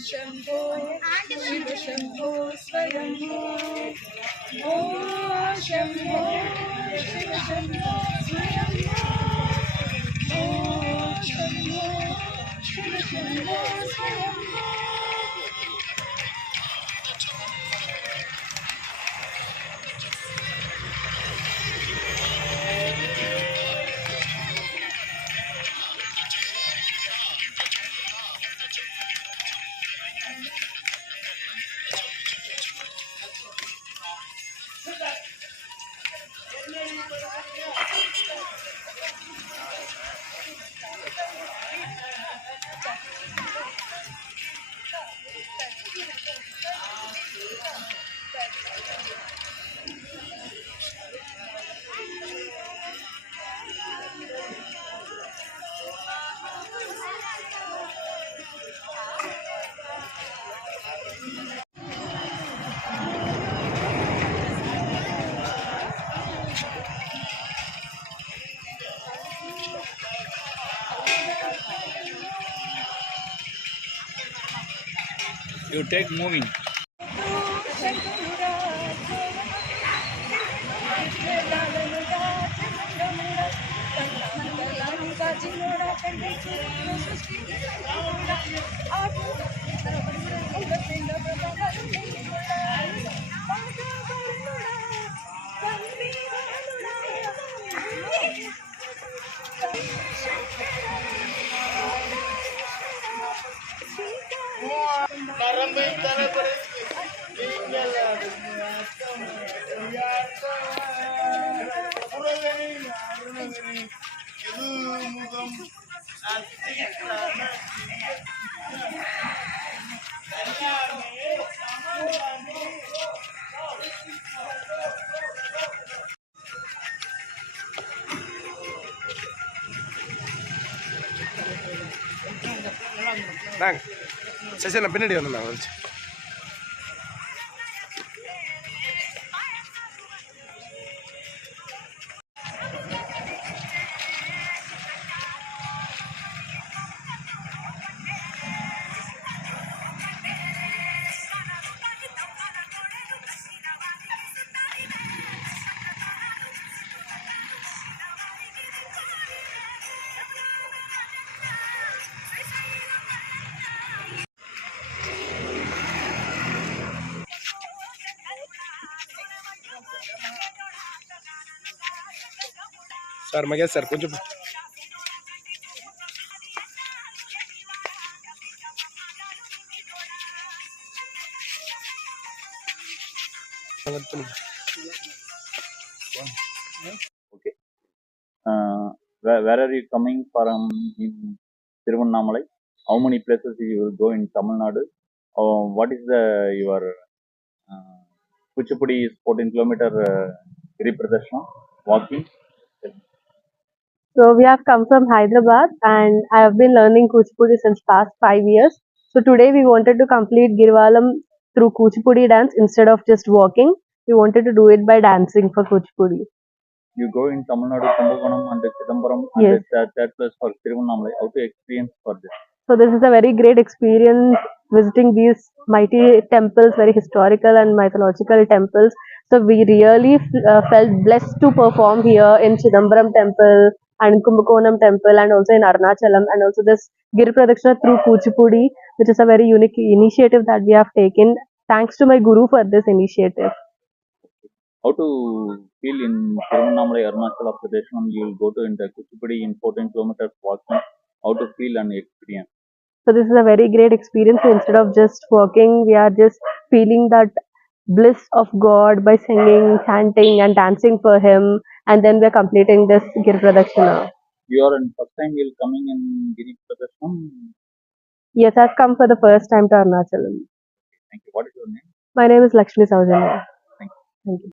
Shambho Shiv Shambho Swayambho O Shambho Shiv Shambho Swayambho O Shambho Shiv Shambho Swayambho You take moving. நாங்கள் சரி சரி நான் பின்னாடி வந்து நான் வந்துச்சு సార్ మగేష్ సార్ కొంచెం Okay. Where are you coming from in Tiruvannamalai? How many places you will go in Tamil Nadu? What is your Kuchipudi is 14 kilometer Giri Pradeshna walking? So we have come from Hyderabad and I have been learning Kuchipudi since past 5 years. So today we wanted to complete Girvalam through Kuchipudi dance instead of just walking. We wanted to do it by dancing for Kuchipudi. You go in Tamil Nadu, Kumbakonam and Chidambaram and Yes. that place for Tiruvannamalai. How to experience for this? So this is a very great experience visiting these mighty temples, very historical and mythological temples. So we really felt blessed to perform here in Chidambaram temple and Kumbakonam temple and also in Arunachalam and also this Giri Pradakshina through Kuchipudi, which is a very unique initiative that we have taken. Thanks to my guru for this initiative. How to feel in Tiruvannamalai, Arunachala Pradesh, and you will go to in the Kuchipudi in 14 kilometers walking. How to feel and experience? So this is a very great experience. So instead of just walking, we are just feeling that bliss of God by singing, chanting and dancing for Him, and then we are completing this Giri Pradakshina. You are in first time you will coming in Giri Pradeshna. Yes, I've come for the first time to Arunachalam. Thank you. What is your name? My name is Lakshmi Saujanya. Thank you. Thank you.